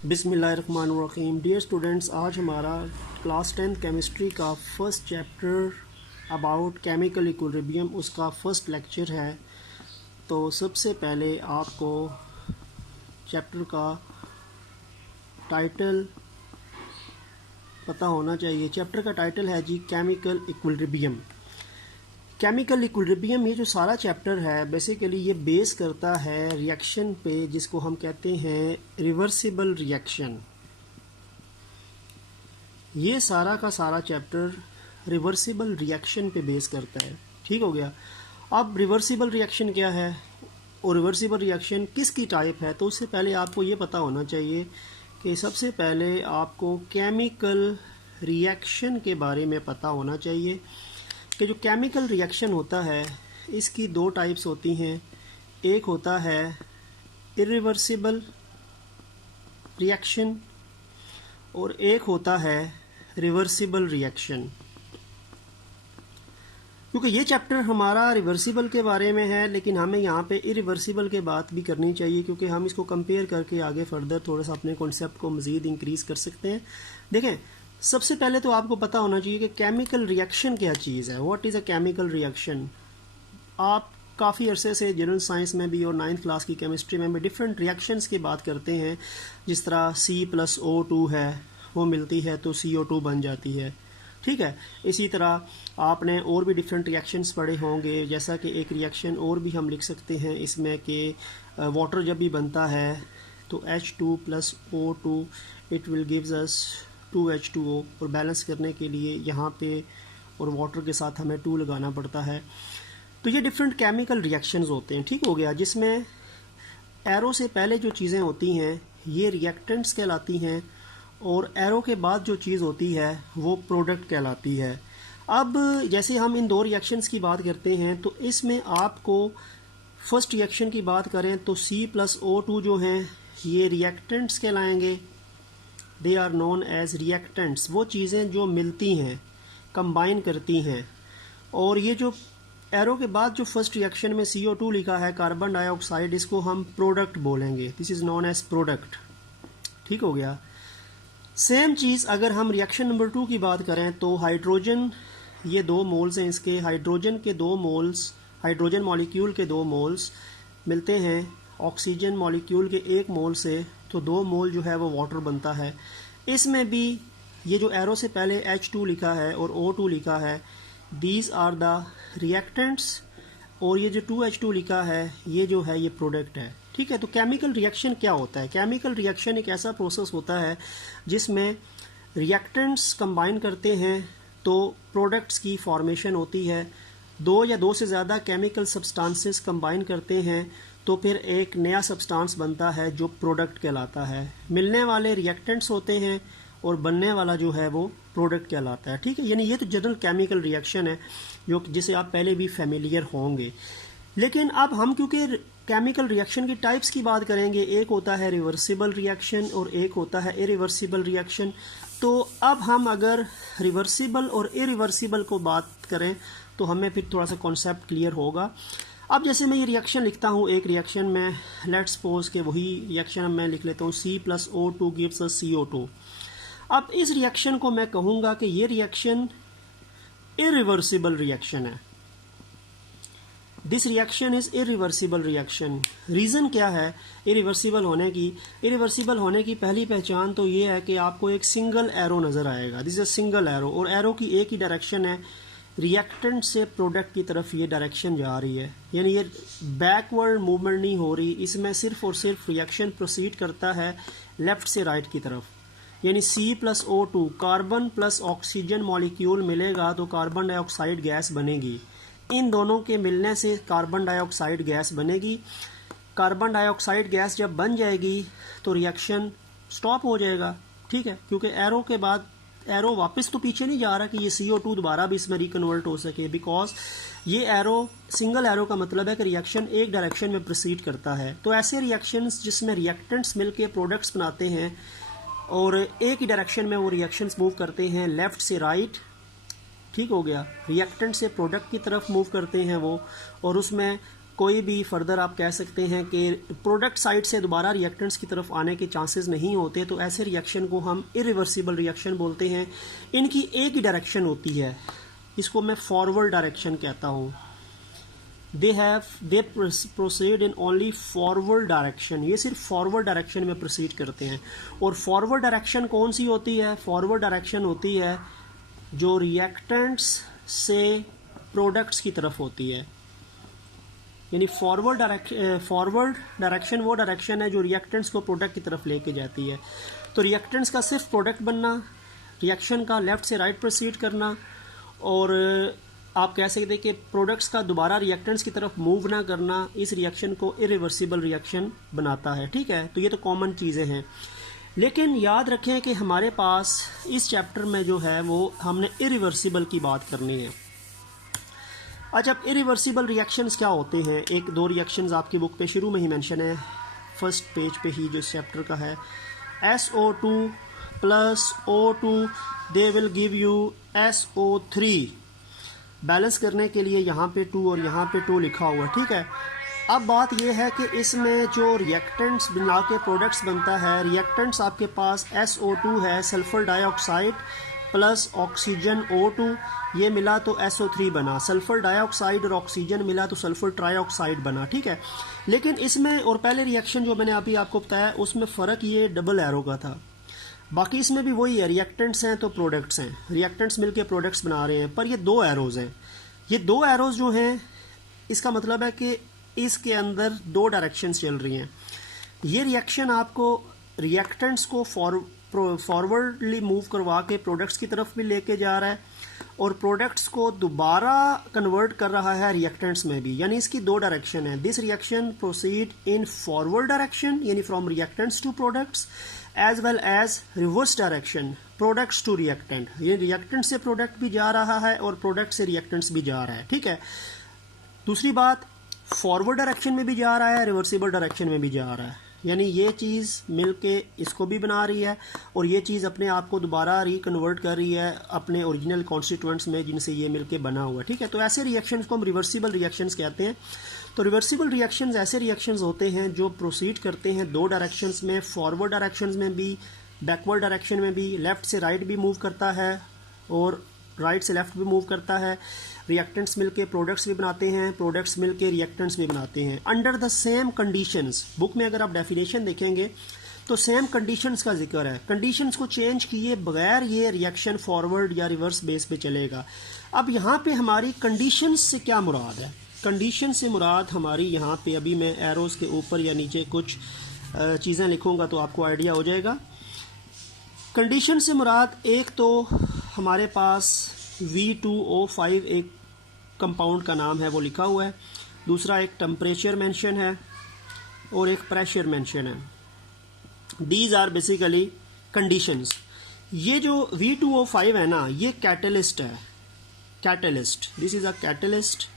बिस्मिल्लाहिर्रहमानिर्रहीम। Dear students, आज हमारा क्लास 10 केमिस्ट्री का first chapter about chemical equilibrium उसका फर्स्ट लेक्चर है। तो सबसे पहले आपको चैप्टर का टाइटल पता होना चाहिए। चैप्टर का टाइटल है जी केमिकल इक्विलिब्रियम। केमिकल इक्विलिब्रियम, ये जो सारा चैप्टर है बेसिकली ये बेस करता है रिएक्शन पे जिसको हम कहते हैं रिवर्सिबल रिएक्शन। ये सारा का सारा चैप्टर रिवर्सिबल रिएक्शन पे बेस करता है। ठीक हो गया। अब रिवर्सिबल रिएक्शन क्या है और रिवर्सिबल रिएक्शन किसकी टाइप है, तो उससे पहले आपको ये पता होना चाहिए कि सबसे पहले आपको केमिकल रिएक्शन के बारे में पता होना चाहिए कि जो केमिकल रिएक्शन होता है इसकी दो टाइप्स होती हैं। एक होता है इरिवर्सिबल रिएक्शन और एक होता है रिवर्सिबल रिएक्शन। क्योंकि ये चैप्टर हमारा रिवर्सिबल के बारे में है, लेकिन हमें यहाँ पे इरिवर्सिबल के बात भी करनी चाहिए क्योंकि हम इसको कंपेयर करके आगे फर्दर थोड़ा सा अपने कॉन्सेप्ट को मज़ीद इंक्रीज़ कर सकते हैं। देखें, सबसे पहले तो आपको पता होना चाहिए कि केमिकल रिएक्शन क्या चीज़ है। What is a chemical reaction. आप काफ़ी अरसे से जनरल साइंस में भी और 9th क्लास की केमिस्ट्री में भी डिफरेंट रिएक्शंस की बात करते हैं। जिस तरह C+O2 है वो मिलती है तो CO2 बन जाती है। ठीक है। इसी तरह आपने और भी डिफरेंट रिएक्शंस पढ़े होंगे, जैसा कि एक रिएक्शन और भी हम लिख सकते हैं इसमें कि वाटर जब भी बनता है तो H2+O2 it will gives us 2H2O, और बैलेंस करने के लिए यहाँ पे और वाटर के साथ हमें 2 लगाना पड़ता है। तो ये डिफरेंट केमिकल रिएक्शंस होते हैं। ठीक हो गया। जिसमें एरो से पहले जो चीज़ें होती हैं ये रिएक्टेंट्स कहलाती हैं और एरो के बाद जो चीज़ होती है वो प्रोडक्ट कहलाती है। अब जैसे हम इन दो रिएक्शंस की बात करते हैं तो इसमें आपको फर्स्ट रिएक्शन की बात करें तो C+O2 जो हैं ये रिएक्टेंट्स कहलाएंगे। They are known as reactants. वो चीज़ें जो मिलती हैं, कंबाइन करती हैं। और ये जो एरो के बाद जो फर्स्ट रिएक्शन में CO2 लिखा है कार्बन डाइऑक्साइड, इसको हम प्रोडक्ट बोलेंगे। This is known as product. ठीक हो गया। सेम चीज़ अगर हम रिएक्शन नंबर 2 की बात करें तो हाइड्रोजन, ये 2 मोल्स हैं इसके। हाइड्रोजन के 2 मोल्स, हाइड्रोजन मॉलिक्यूल के 2 मोल्स मिलते हैं ऑक्सीजन मॉलिक्यूल के 1 मोल से, तो 2 मोल जो है वो वाटर बनता है। इसमें भी ये जो एरो से पहले H2 लिखा है और O2 लिखा है, दीज आर द रिएक्टेंट्स, और ये जो 2H2 लिखा है ये जो है ये प्रोडक्ट है। ठीक है। तो केमिकल रिएक्शन क्या होता है। केमिकल रिएक्शन एक ऐसा प्रोसेस होता है जिसमें रिएक्टेंट्स कंबाइन करते हैं तो प्रोडक्ट्स की फॉर्मेशन होती है। 2 या 2 से ज़्यादा केमिकल सब्सटेंसेस कंबाइन करते हैं तो फिर एक नया सब्सटेंस बनता है जो प्रोडक्ट कहलाता है। मिलने वाले रिएक्टेंट्स होते हैं और बनने वाला जो है वो प्रोडक्ट कहलाता है। ठीक है। यानी ये तो जनरल केमिकल रिएक्शन है जो जिसे आप पहले भी फेमिलियर होंगे। लेकिन अब हम क्योंकि केमिकल रिएक्शन की टाइप्स की बात करेंगे, एक होता है रिवर्सिबल रिएक्शन और एक होता है इरिवर्सिबल रिएक्शन। तो अब हम अगर रिवर्सिबल और इरिवर्सिबल को बात करें तो हमें फिर थोड़ा सा कॉन्सेप्ट क्लियर होगा। अब जैसे मैं ये रिएक्शन लिखता हूँ, एक रिएक्शन में लेट्स सपोज के वही रिएक्शन मैं लिख लेता हूँ C+O2 गिव्स अस CO2। अब इस रिएक्शन को मैं कहूँगा कि ये रिएक्शन इरिवर्सिबल रिएक्शन है। This reaction is irreversible reaction. Reason क्या है इरिवर्सिबल होने की। इरिवर्सिबल होने की पहली पहचान तो ये है कि आपको एक सिंगल एरो नज़र आएगा। This is a single arrow, और एरो की एक ही डायरेक्शन है, रिएक्टेंट से प्रोडक्ट की तरफ ये डायरेक्शन जा रही है। यानी ये बैकवर्ड मूवमेंट नहीं हो रही, इसमें सिर्फ और सिर्फ रिएक्शन प्रोसीड करता है लेफ़्ट से राइट की तरफ। यानी C+O2 carbon plus oxygen molecule मिलेगा तो कार्बन डाइऑक्साइड गैस बनेगी। इन दोनों के मिलने से कार्बन डाइऑक्साइड गैस बनेगी। कार्बन डाइऑक्साइड गैस जब बन जाएगी तो रिएक्शन स्टॉप हो जाएगा। ठीक है। क्योंकि एरो के बाद एरो वापस तो पीछे नहीं जा रहा कि ये CO2 दोबारा भी इसमें रिकन्वर्ट हो सके, बिकॉज ये एरो सिंगल एरो का मतलब है कि रिएक्शन एक डायरेक्शन में प्रोसीड करता है। तो ऐसे रिएक्शंस जिसमें रिएक्टेंट्स मिलके प्रोडक्ट्स बनाते हैं और एक ही डायरेक्शन में वो रिएक्शंस मूव करते हैं लेफ़्ट से राइट। ठीक हो गया। रिएक्टेंट से प्रोडक्ट की तरफ मूव करते हैं वो, और उसमें कोई भी फर्दर आप कह सकते हैं कि प्रोडक्ट साइड से दोबारा रिएक्टेंट्स की तरफ आने के चांसेस नहीं होते, तो ऐसे रिएक्शन को हम इरिवर्सिबल रिएक्शन बोलते हैं। इनकी एक ही डायरेक्शन होती है, इसको मैं फॉरवर्ड डायरेक्शन कहता हूँ। They proceed in only forward direction, ये सिर्फ फॉरवर्ड डायरेक्शन में प्रोसीड करते हैं। और फॉरवर्ड डायरेक्शन कौन सी होती है? फॉरवर्ड डायरेक्शन होती है जो रिएक्टेंट्स से प्रोडक्ट्स की तरफ होती है। यानी फॉरवर्ड डायरेक्शन वो डायरेक्शन है जो रिएक्टेंट्स को प्रोडक्ट की तरफ लेके जाती है। तो रिएक्टेंट्स का सिर्फ प्रोडक्ट बनना, रिएक्शन का लेफ्ट से राइट प्रोसीड करना, और आप कह सकते हैं कि प्रोडक्ट्स का दोबारा रिएक्टेंट्स की तरफ मूव ना करना, इस रिएक्शन को इरिवर्सिबल रिएक्शन बनाता है। ठीक है, तो ये तो कॉमन चीज़ें हैं। लेकिन याद रखें कि हमारे पास इस चैप्टर में जो है वो हमने इरिवर्सिबल की बात करनी है। अच्छा, अब इरिवर्सिबल रिएक्शंस क्या होते हैं? एक दो रिएक्शंस आपकी बुक पे शुरू में ही मेंशन है, फर्स्ट पेज पे ही जो इस चैप्टर का है। SO2 plus O2 they will give you SO3। Balance करने के लिए यहाँ पे 2 और यहाँ पे 2 लिखा हुआ है। ठीक है, अब बात यह है कि इसमें जो रिएक्टेंट्स बना के प्रोडक्ट्स बनता है, रिएक्टेंट्स आपके पास SO2 है, sulphur dioxide plus oxygen O2, ये मिला तो SO3 बना। सल्फर डाइऑक्साइड और ऑक्सीजन मिला तो सल्फर ट्राइऑक्साइड बना। ठीक है, लेकिन इसमें और पहले रिएक्शन जो मैंने अभी आपको बताया उसमें फ़र्क ये डबल एरो का था। बाकी इसमें भी वही है, रिएक्टेंट्स हैं तो प्रोडक्ट्स हैं, रिएक्टेंट्स मिलके प्रोडक्ट्स बना रहे हैं, पर ये 2 एरोज़ हैं। ये 2 एरोज़ जो हैं, इसका मतलब है कि इसके अंदर 2 डायरेक्शंस चल रही हैं। ये रिएक्शन आपको रिएक्टेंट्स को फॉरवर्डली मूव करवा के प्रोडक्ट्स की तरफ भी लेके जा रहा है, और प्रोडक्ट्स को दोबारा कन्वर्ट कर रहा है रिएक्टेंट्स में भी। यानी इसकी 2 डायरेक्शन है। This reaction proceed in forward direction, यानी from reactants to products, as well as reverse direction, products to reactant. ये रिएक्टेंट से प्रोडक्ट भी जा रहा है और प्रोडक्ट से रिएक्टेंट्स भी जा रहा है। ठीक है, दूसरी बात, फॉरवर्ड डायरेक्शन में भी जा रहा है, रिवर्सिबल डायरेक्शन में भी जा रहा है। यानी ये चीज़ मिलके इसको भी बना रही है, और ये चीज़ अपने आप को दोबारा रिकन्वर्ट कर रही है अपने ओरिजिनल कॉन्स्टिट्यूएंट्स में जिनसे ये मिलके बना हुआ है। ठीक है, तो ऐसे रिएक्शंस को हम रिवर्सिबल रिएक्शंस कहते हैं। तो रिवर्सिबल रिएक्शंस ऐसे रिएक्शंस होते हैं जो प्रोसीड करते हैं 2 डायरेक्शंस में, फॉरवर्ड डायरेक्शंस में भी, बैकवर्ड डायरेक्शन में भी, लेफ्ट से राइट भी मूव करता है और राइट से लेफ्ट भी मूव करता है। रिएक्टेंट्स मिलके प्रोडक्ट्स भी बनाते हैं, प्रोडक्ट्स मिलके रिएक्टेंट्स भी बनाते हैं, under the same conditions. Book में अगर आप डेफिनेशन देखेंगे तो सेम कंडीशंस का जिक्र है। कंडीशंस को चेंज किए बगैर ये रिएक्शन फॉरवर्ड या रिवर्स बेस पे चलेगा। अब यहाँ पे हमारी कंडीशंस से क्या मुराद है? कंडीशन से मुराद हमारी यहाँ पे, अभी मैं एरोज़ के ऊपर या नीचे कुछ चीज़ें लिखूँगा तो आपको आइडिया हो जाएगा। कंडीशन से मुराद एक तो हमारे पास V2O5 एक कंपाउंड का नाम है, वो लिखा हुआ है। दूसरा एक टेम्परेचर मेंशन है और एक प्रेशर मेंशन है। These are basically conditions. ये जो V2O5 है ना, ये कैटलिस्ट है। Catalyst, this is a catalyst.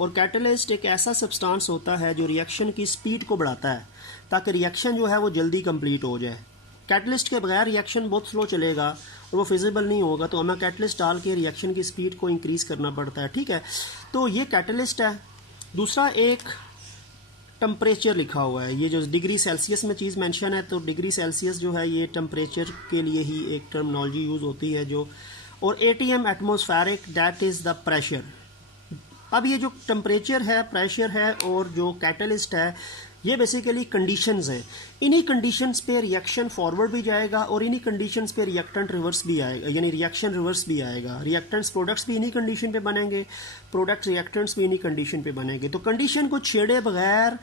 और कैटलिस्ट एक ऐसा सब्सटेंस होता है जो रिएक्शन की स्पीड को बढ़ाता है ताकि रिएक्शन जो है वो जल्दी कंप्लीट हो जाए। कैटलिस्ट के बगैर रिएक्शन बहुत स्लो चलेगा और वो फिजिबल नहीं होगा, तो हमें कैटलिस्ट डाल के रिएक्शन की स्पीड को इंक्रीज़ करना पड़ता है। ठीक है, तो ये कैटलिस्ट है। दूसरा एक टेम्परेचर लिखा हुआ है, ये जो डिग्री सेल्सियस में चीज़ मेंशन है, तो डिग्री सेल्सियस जो है ये टेम्परेचर के लिए ही एक टर्मिनोलॉजी यूज़ होती है जो। और ATM atmospheric, that is the pressure. अब ये जो टेम्परेचर है, प्रेशर है और जो कैटलिस्ट है, ये बेसिकली कंडीशंस हैं। इन्हीं कंडीशंस पे रिएक्शन फॉरवर्ड भी जाएगा और इन्हीं कंडीशंस पे रिएक्टेंट रिवर्स भी आएगा, यानी रिएक्शन रिवर्स भी आएगा। रिएक्टेंट्स प्रोडक्ट्स भी इन्हीं कंडीशन पे बनेंगे, प्रोडक्ट्स रिएक्टेंट्स भी इन्हीं कंडीशन पे बनेंगे। तो कंडीशन को छेड़े बगैर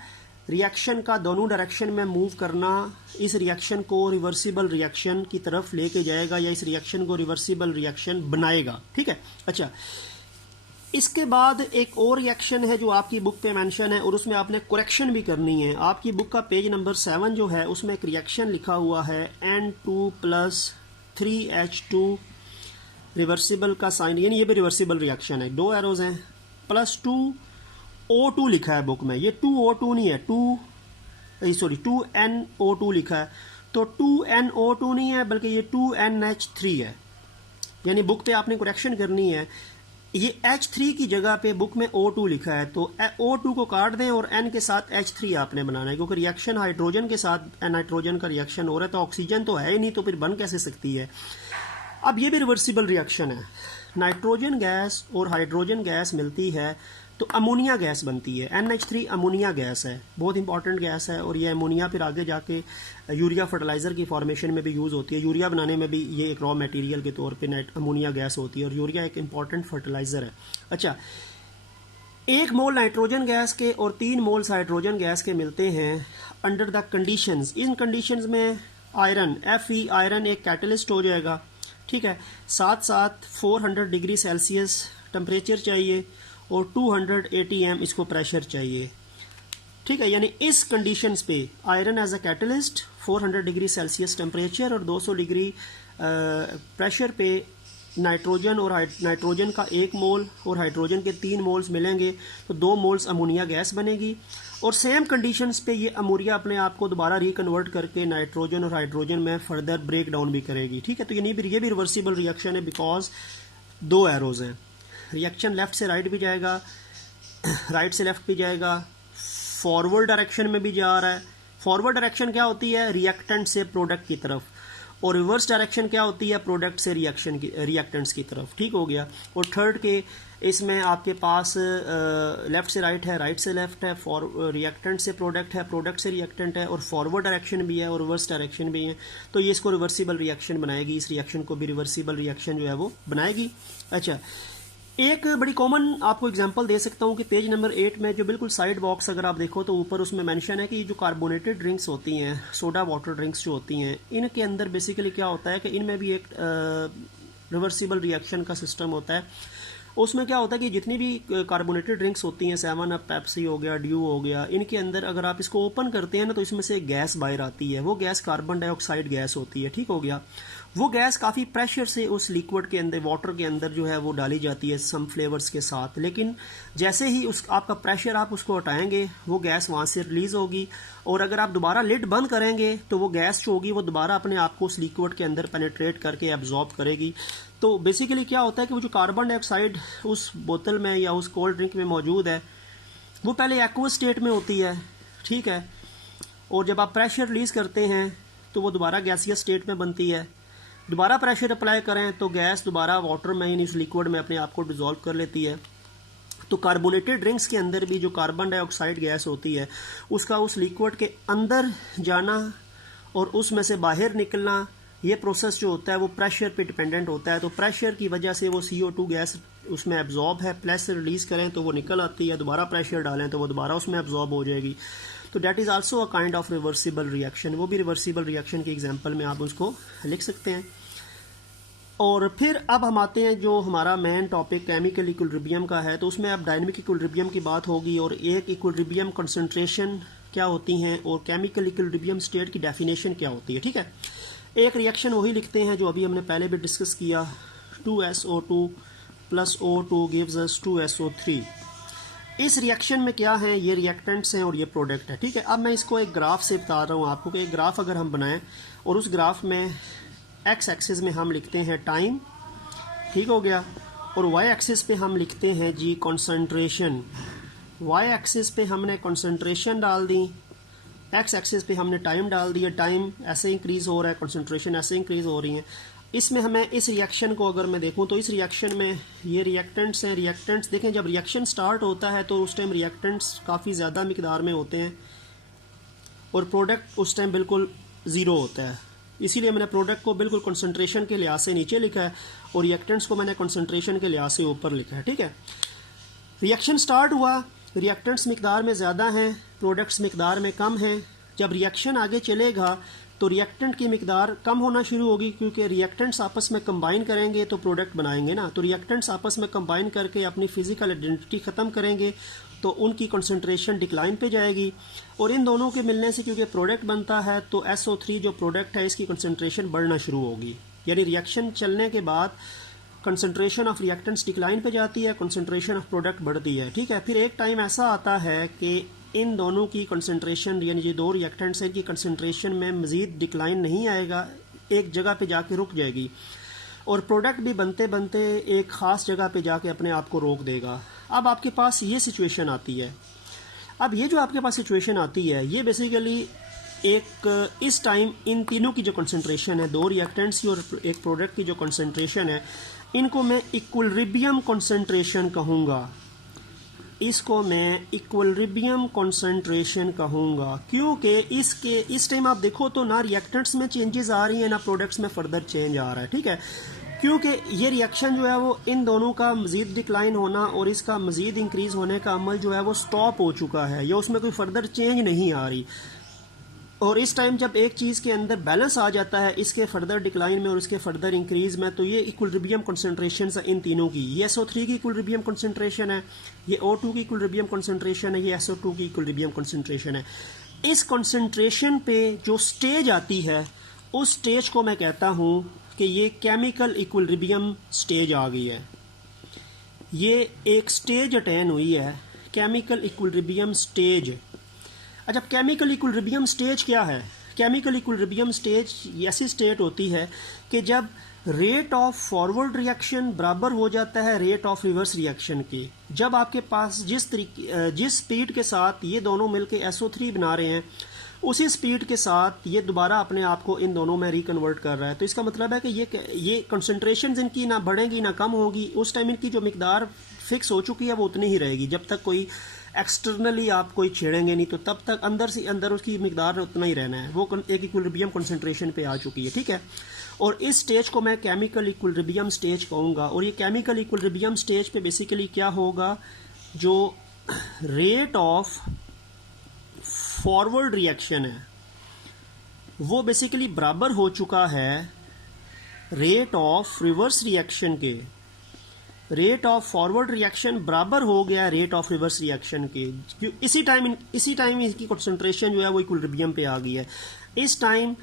रिएक्शन का दोनों डायरेक्शन में मूव करना इस रिएक्शन को रिवर्सिबल रिएक्शन की तरफ लेके जाएगा या इस रिएक्शन को रिवर्सिबल रिएक्शन बनाएगा। ठीक है, अच्छा, इसके बाद एक और रिएक्शन है जो आपकी बुक पे मेंशन है और उसमें आपने करेक्शन भी करनी है। आपकी बुक का पेज नंबर 7 जो है उसमें एक रिएक्शन लिखा हुआ है N2+3H2 रिवर्सिबल का साइन, यानी ये भी रिवर्सिबल रिएक्शन है। 2 एरोज हैं, +2O2 लिखा है बुक में, ये 2O2 नहीं है, 2NO2 लिखा है, तो 2NO2 नहीं है बल्कि ये 2NH3 है। यानी बुक पे आपने करेक्शन करनी है। ये H3 की जगह पे बुक में O2 लिखा है, तो O2 को काट दें और N के साथ H3 आपने बनाना है, क्योंकि रिएक्शन हाइड्रोजन के साथ नाइट्रोजन का रिएक्शन हो रहा है, तो ऑक्सीजन तो है ही नहीं, तो फिर बन कैसे सकती है। अब ये भी रिवर्सिबल रिएक्शन है, नाइट्रोजन गैस और हाइड्रोजन गैस मिलती है तो अमोनिया गैस बनती है। NH3 अमोनिया गैस है, बहुत इंपॉर्टेंट गैस है, और ये अमोनिया फिर आगे जाके यूरिया फर्टिलाइज़र की फॉर्मेशन में भी यूज़ होती है। यूरिया बनाने में भी ये एक रॉ मटेरियल के तौर पे अमोनिया गैस होती है, और यूरिया एक इंपॉर्टेंट फर्टिलाइज़र है। अच्छा, 1 मोल नाइट्रोजन गैस के और 3 मोल्स हाइड्रोजन गैस के मिलते हैं under the conditions. In conditions में आयरन Fe आयरन एक कैटलिस्ट हो जाएगा, ठीक है। साथ साथ 400 डिग्री सेल्सियस टेम्परेचर चाहिए और 200 ATM इसको प्रेशर चाहिए, ठीक है। यानी इस कंडीशंस पे iron as a catalyst, 400 degree Celsius temperature और 200 डिग्री प्रेशर पे नाइट्रोजन और नाइट्रोजन का 1 मोल और हाइड्रोजन के 3 मोल्स मिलेंगे तो 2 मोल्स अमोनिया गैस बनेगी। और सेम कंडीशंस पे ये अमोनिया अपने आप को दोबारा रिकन्वर्ट करके नाइट्रोजन और हाइड्रोजन में फर्दर ब्रेक डाउन भी करेगी, ठीक है। तो ये भी रिवर्सिबल रिएक्शन है, बिकॉज 2 एरोज हैं। रिएक्शन लेफ्ट से राइट भी जाएगा, राइट से लेफ्ट भी जाएगा, फॉरवर्ड डायरेक्शन में भी जा रहा है। फॉरवर्ड डायरेक्शन क्या होती है, रिएक्टेंट से प्रोडक्ट की तरफ, और रिवर्स डायरेक्शन क्या होती है, प्रोडक्ट से रिएक्टेंट्स की तरफ, ठीक हो गया। और थर्ड के इसमें आपके पास लेफ्ट से राइट है, राइट से लेफ्ट है, रिएक्टेंट से प्रोडक्ट है, प्रोडक्ट से रिएक्टेंट है, और फॉरवर्ड डायरेक्शन भी है और रिवर्स डायरेक्शन भी है। तो ये इसको रिवर्सिबल रिएक्शन बनाएगी, इस रिएक्शन को भी रिवर्सिबल रिएक्शन जो है वो बनाएगी। अच्छा, एक बड़ी कॉमन आपको एग्जांपल दे सकता हूँ कि पेज नंबर 8 में जो बिल्कुल साइड बॉक्स अगर आप देखो तो ऊपर उसमें मेंशन है कि जो कार्बोनेटेड ड्रिंक्स होती हैं, सोडा वाटर ड्रिंक्स जो होती हैं, इनके अंदर बेसिकली क्या होता है कि इनमें भी एक रिवर्सिबल रिएक्शन का सिस्टम होता है। उसमें क्या होता है कि जितनी भी कार्बोनेटेड ड्रिंक्स होती हैं, 7 अप, पेप्सी हो गया, ड्यू हो गया, इनके अंदर अगर आप इसको ओपन करते हैं ना तो इसमें से एक गैस बाहर आती है, वो गैस कार्बन डाइऑक्साइड गैस होती है, ठीक हो गया। वो गैस काफ़ी प्रेशर से उस लिक्विड के अंदर, वाटर के अंदर जो है वो डाली जाती है सम फ्लेवर्स के साथ, लेकिन जैसे ही उस आपका प्रेशर आप उसको हटाएंगे वो गैस वहाँ से रिलीज होगी, और अगर आप दोबारा लिड बंद करेंगे तो वो गैस जो होगी वो दोबारा अपने आप को उस लिक्विड के अंदर पेनिट्रेट करके एब्जॉर्ब करेगी। तो बेसिकली क्या होता है कि वो जो कार्बन डाइऑक्साइड उस बोतल में या उस कोल्ड ड्रिंक में मौजूद है वो पहले एक्वस स्टेट में होती है, ठीक है, और जब आप प्रेशर रिलीज करते हैं तो वो दोबारा गैसियस स्टेट में बनती है। दोबारा प्रेशर अप्लाई करें तो गैस दोबारा वाटर में यानी उस लिक्विड में अपने आप को डिसॉल्व कर लेती है। तो कार्बोनेटेड ड्रिंक्स के अंदर भी जो कार्बन डाइऑक्साइड गैस होती है उसका उस लिक्विड के अंदर जाना और उसमें से बाहर निकलना, ये प्रोसेस जो होता है वो प्रेशर पे डिपेंडेंट होता है। तो प्रेशर की वजह से वो CO2 गैस उसमें एब्जॉर्ब है, प्रेशर रिलीज करें तो वो निकल आती है, दोबारा प्रेशर डालें तो वो दोबारा उसमें एब्जॉर्ब हो जाएगी। तो that is also a kind of reversible reaction, वो भी रिवर्सिबल रिएक्शन के एग्जाम्पल में आप उसको लिख सकते हैं। और फिर अब हम आते हैं जो हमारा मेन टॉपिक केमिकल इक्विलिब्रियम का है, तो उसमें अब डायनेमिक इक्विलिब्रियम की बात होगी और एक इक्विलिब्रियम कंसंट्रेशन क्या होती हैं और केमिकल इक्विलिब्रियम स्टेट की डेफिनेशन क्या होती है, ठीक है। एक रिएक्शन वही लिखते हैं जो अभी हमने पहले भी डिस्कस किया, 2SO2 plus O2 gives us 2SO3। इस रिएक्शन में क्या है, ये रिएक्टेंट्स हैं और ये प्रोडक्ट है, ठीक है। अब मैं इसको एक ग्राफ से बता रहा हूँ आपको कि एक ग्राफ अगर हम बनाएं और उस ग्राफ में एक्स एक्सिस में हम लिखते हैं टाइम, ठीक हो गया, और वाई एक्सिस पे हम लिखते हैं जी कंसंट्रेशन। वाई एक्सिस पे हमने कंसंट्रेशन डाल दी, एक्स एक्सिस पे हमने टाइम डाल दिया, टाइम ऐसे इंक्रीज हो रहा है, कंसंट्रेशन ऐसे इंक्रीज हो रही है। इसमें हमें इस रिएक्शन को अगर मैं देखूं तो इस रिएक्शन में ये रिएक्टेंट्स हैं। रिएक्टेंट्स देखें, जब रिएक्शन स्टार्ट होता है तो उस टाइम रिएक्टेंट्स काफ़ी ज़्यादा मिकदार में होते हैं और प्रोडक्ट उस टाइम बिल्कुल ज़ीरो होता है, इसीलिए मैंने प्रोडक्ट को बिल्कुल कंसंट्रेशन के लिहाज से नीचे लिखा है और रिएक्टेंट्स को मैंने कंसंट्रेशन के लिहाज से ऊपर लिखा है, ठीक है। रिएक्शन स्टार्ट हुआ, रिएक्टेंट्स मिकदार में ज़्यादा हैं, प्रोडक्ट्स मिकदार में कम हैं। जब रिएक्शन आगे चलेगा तो रिएक्टेंट की मिकदार कम होना शुरू होगी, क्योंकि रिएक्टेंट्स आपस में कंबाइन करेंगे तो प्रोडक्ट बनाएंगे ना। तो रिएक्टेंट्स आपस में कंबाइन करके अपनी फिजिकल आइडेंटिटी ख़त्म करेंगे तो उनकी कंसंट्रेशन डिक्लाइन पे जाएगी, और इन दोनों के मिलने से क्योंकि प्रोडक्ट बनता है तो SO3 जो प्रोडक्ट है इसकी कंसंट्रेशन बढ़ना शुरू होगी। यानी रिएक्शन चलने के बाद कंसंट्रेशन ऑफ रिएक्टेंट्स डिक्लाइन पे जाती है, कंसंट्रेशन ऑफ प्रोडक्ट बढ़ती है, ठीक है। फिर एक टाइम ऐसा आता है कि इन दोनों की कंसंट्रेशन, यानी जो दो रिएक्टेंट्स हैं, की कंसंट्रेशन में मज़ीद डिक्लाइन नहीं आएगा, एक जगह पे जाके रुक जाएगी। और प्रोडक्ट भी बनते बनते एक ख़ास जगह पे जाके अपने आप को रोक देगा। अब आपके पास ये सिचुएशन आती है। अब ये जो आपके पास सिचुएशन आती है ये बेसिकली एक इस टाइम इन तीनों की जो कंसंट्रेशन है, दो रिएक्टेंट्स की और एक प्रोडक्ट की जो कंसंट्रेशन है, इनको मैं इक्विलिब्रियम कंसंट्रेशन कहूँगा। इसको मैं इक्विलिब्रियम कंसंट्रेशन कहूँगा क्योंकि इस टाइम आप देखो तो ना रिएक्टेंट्स में चेंजेस आ रही हैं ना प्रोडक्ट्स में फर्दर चेंज आ रहा है, ठीक है। क्योंकि ये रिएक्शन जो है वो इन दोनों का मज़ीद डिक्लाइन होना और इसका मज़ीद इंक्रीज़ होने का अमल जो है वो स्टॉप हो चुका है, या उसमें कोई फर्दर चेंज नहीं आ रही। और इस टाइम जब एक चीज़ के अंदर बैलेंस आ जाता है इसके फर्दर डिक्लाइन में और इसके फर्दर इंक्रीज में, तो ये इक्विलिब्रियम कंसंट्रेशन है इन तीनों की। ये SO3 की इक्विलिब्रियम कंसंट्रेशन है, ये O2 की इक्विलिब्रियम कंसंट्रेशन है, ये SO2 की इक्विलिब्रियम कंसंट्रेशन है। इस कंसंट्रेशन पे जो स्टेज आती है उस स्टेज को मैं कहता हूँ कि ये केमिकल इक्विलिब्रियम स्टेज आ गई है। ये एक स्टेज अटेन हुई है, केमिकल इक्विलिब्रियम स्टेज। अच्छा, केमिकल इक्विलिब्रियम स्टेज क्या है? केमिकल इक्विलिब्रियम स्टेज ऐसी स्टेट होती है कि जब रेट ऑफ फॉरवर्ड रिएक्शन बराबर हो जाता है रेट ऑफ रिवर्स रिएक्शन के। जब आपके पास जिस स्पीड के साथ ये दोनों मिलके SO3 बना रहे हैं उसी स्पीड के साथ ये दोबारा अपने आप को इन दोनों में रिकन्वर्ट कर रहा है। तो इसका मतलब है कि ये कंसंट्रेशन इनकी ना बढ़ेगी ना कम होगी। उस टाइम इनकी जो मिकदार फिक्स हो चुकी है वो उतनी ही रहेगी। जब तक कोई एक्सटर्नली आप कोई छेड़ेंगे नहीं तो तब तक अंदर से अंदर उसकी मिकदार उतना ही रहना है। वो एक इक्विलिब्रियम कंसंट्रेशन पे आ चुकी है, ठीक है। और इस स्टेज को मैं केमिकल इक्विलिब्रियम स्टेज कहूँगा। और ये केमिकल इक्विलिब्रियम स्टेज पे बेसिकली क्या होगा, जो रेट ऑफ फॉरवर्ड रिएक्शन है वो बेसिकली बराबर हो चुका है रेट ऑफ रिवर्स रिएक्शन के। रेट ऑफ फॉरवर्ड रिएक्शन बराबर हो गया रेट ऑफ रिवर्स रिएक्शन के। इसी टाइम इसकी कंसंट्रेशन जो है वो इक्विलिब्रियम पे आ गई है। इस टाइम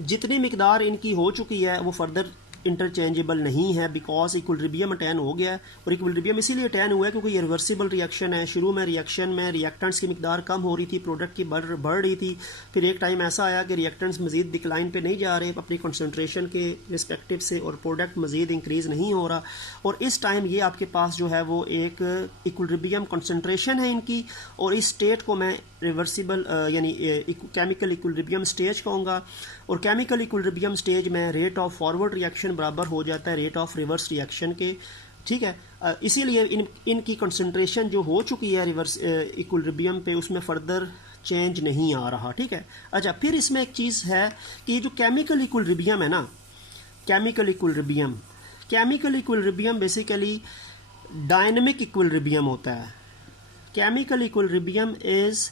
जितनी मिकदार इनकी हो चुकी है वो फर्दर इंटरचेंजेबल नहीं है, बिकॉज इक्विलिब्रियम अटैन हो गया है। और इक्विलिब्रियम इसीलिए अटैन हुआ है क्योंकि ये रिवर्सिबल रिएक्शन है। शुरू में रिएक्शन में रिएक्टेंट्स की मिकदार कम हो रही थी, प्रोडक्ट की बढ़ रही थी। फिर एक टाइम ऐसा आया कि रिएक्टेंट्स मजीद डिक्लाइन पे नहीं जा रहे अपनी कंसंट्रेशन के रिस्पेक्टिव से, और प्रोडक्ट मजीद इंक्रीज नहीं हो रहा। और इस टाइम ये आपके पास जो है वो एक इक्विलिब्रियम कंसंट्रेशन है इनकी, और इस स्टेट को मैं रिवर्सिबल यानी केमिकल इक्विलिब्रियम स्टेज कहूँगा। और केमिकल इक्विलिब्रियम स्टेज में रेट ऑफ फॉरवर्ड रिएक्शन बराबर हो जाता है रेट ऑफ रिवर्स रिएक्शन के, ठीक है। इसीलिए इनकी कंसंट्रेशन जो हो चुकी है रिवर्स इक्विलिब्रियम पे उसमें फर्दर चेंज नहीं आ रहा, ठीक है। अच्छा, फिर इसमें एक चीज़ है कि जो केमिकल इक्विलिब्रियम है ना, chemical equilibrium basically dynamic equilibrium होता है। Chemical equilibrium is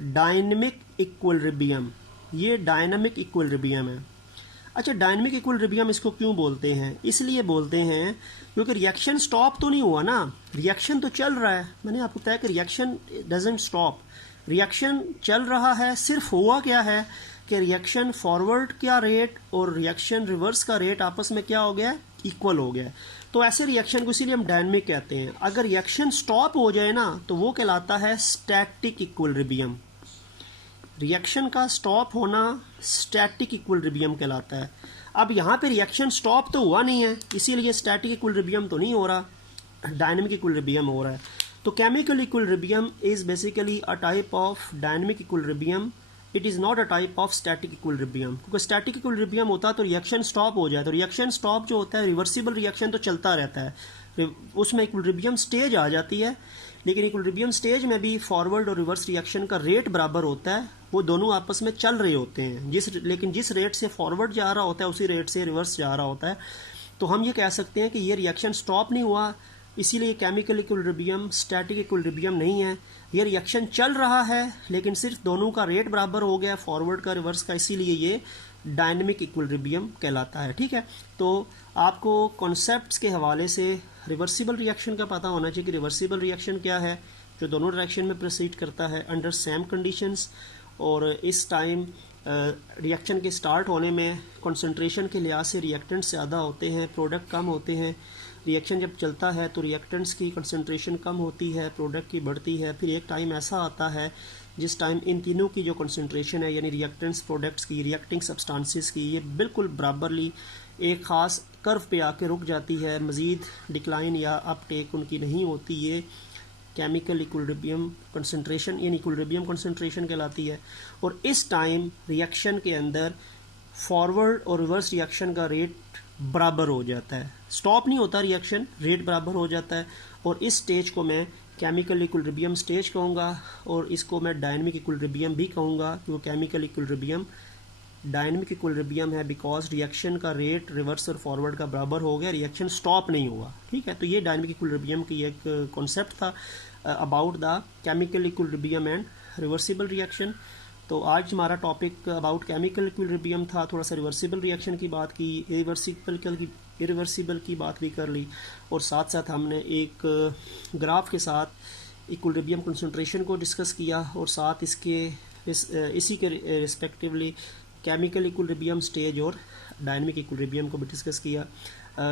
dynamic equilibrium, ये डायनामिक इक्विलिब्रियम है। अच्छा, डायनामिक इक्विलिब्रियम इसको क्यों बोलते हैं? इसलिए बोलते हैं क्योंकि रिएक्शन स्टॉप तो नहीं हुआ ना, रिएक्शन तो चल रहा है। मैंने आपको बताया कि रिएक्शन डजंट स्टॉप, रिएक्शन चल रहा है। सिर्फ हुआ क्या है कि रिएक्शन फॉरवर्ड का रेट और रिएक्शन रिवर्स का रेट आपस में क्या हो गया, इक्वल हो गया। तो ऐसे रिएक्शन को इसीलिए हम डायनामिक कहते हैं। अगर रिएक्शन स्टॉप हो जाए ना तो वो कहलाता है स्टैटिक इक्विलिब्रियम। रिएक्शन का स्टॉप होना स्टैटिक इक्विलिब्रियम कहलाता है। अब यहाँ पे रिएक्शन स्टॉप तो हुआ नहीं है, इसीलिए स्टैटिक इक्विलिब्रियम तो नहीं हो रहा, डायनेमिक इक्विलिब्रियम हो रहा है। तो chemical equilibrium is basically a type of dynamic equilibrium, it is not a type of static equilibrium. क्योंकि स्टैटिक इक्विलिब्रियम होता तो रिएक्शन स्टॉप हो जाए, तो रिएक्शन स्टॉप जो होता है रिवर्सिबल रिएक्शन तो चलता रहता है, उसमें इक्विलिब्रियम स्टेज आ जाती है। लेकिन इक्विलिब्रियम स्टेज में भी फॉरवर्ड और रिवर्स रिएक्शन का रेट बराबर होता है, वो दोनों आपस में चल रहे होते हैं। लेकिन जिस रेट से फॉरवर्ड जा रहा होता है उसी रेट से रिवर्स जा रहा होता है। तो हम ये कह सकते हैं कि ये रिएक्शन स्टॉप नहीं हुआ, इसीलिए केमिकल इक्विलिब्रियम स्टैटिक इक्विलिब्रियम नहीं है। ये रिएक्शन चल रहा है लेकिन सिर्फ दोनों का रेट बराबर हो गया, फॉरवर्ड का रिवर्स का, इसीलिए ये डायनेमिक इक्विलिब्रियम कहलाता है, ठीक है। तो आपको कॉन्सेप्ट्स के हवाले से रिवर्सिबल रिएक्शन का पता होना चाहिए कि रिवर्सिबल रिएक्शन क्या है, जो दोनों डायरेक्शन में प्रोसीड करता है अंडर सेम कंडीशंस। और इस टाइम रिएक्शन के स्टार्ट होने में कंसंट्रेशन के लिहाज से रिएक्टेंट्स ज़्यादा होते हैं, प्रोडक्ट कम होते हैं। रिएक्शन जब चलता है तो रिएक्टेंट्स की कंसंट्रेशन कम होती है, प्रोडक्ट की बढ़ती है। फिर एक टाइम ऐसा आता है जिस टाइम इन तीनों की जो कंसंट्रेशन है, यानी रिएक्टेंट्स, प्रोडक्ट्स की, रिएक्टिंग सब्सटेंसेस की, ये बिल्कुल बराबरली एक ख़ास कर्व पे आके रुक जाती है, मज़ीद डिक्लाइन या अपटेक उनकी नहीं होती। ये केमिकल इक्विलिब्रियम कंसंट्रेशन यानी इक्विलिब्रियम कंसंट्रेशन कहलाती है। और इस टाइम रिएक्शन के अंदर फॉरवर्ड और रिवर्स रिएक्शन का रेट बराबर हो जाता है, स्टॉप नहीं होता रिएक्शन, रेट बराबर हो जाता है। और इस स्टेज को मैं केमिकल इक्विलिब्रियम स्टेज कहूँगा और इसको मैं डायनेमिक इक्विलिब्रियम भी कहूँगा, क्योंकि केमिकल इक्विलिब्रियम डायनेमिक इक्विलिब्रियम है बिकॉज रिएक्शन का रेट रिवर्स और फॉरवर्ड का बराबर हो गया, रिएक्शन स्टॉप नहीं हुआ। ठीक है, तो ये डायनेमिक इक्विलिब्रियम की एक कॉन्सेप्ट था about the chemical equilibrium and reversible reaction. तो आज हमारा टॉपिक अबाउट केमिकल इक्विलिब्रियम था, थोड़ा सा रिवर्सिबल रिएक्शन की बात की, इरिवर्सिबल की बात भी कर ली, और साथ साथ हमने एक ग्राफ के साथ इक्विलिब्रियम कंसंट्रेशन को डिस्कस किया, और साथ इसी के रिस्पेक्टिवली केमिकल इक्विलिब्रियम स्टेज और डायनेमिक इक्विलिब्रियम को भी डिस्कस किया।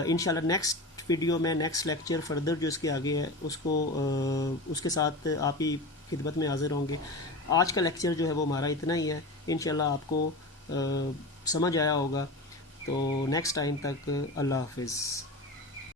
इंशाल्लाह नेक्स्ट वीडियो में, नेक्स्ट लेक्चर फर्दर जो इसके आगे है उसके साथ आप ही खिदमत में हाजिर होंगे। आज का लेक्चर जो है वो हमारा इतना ही है, इंशाल्लाह आपको समझ आया होगा। तो नेक्स्ट टाइम तक अल्लाह हाफिज़।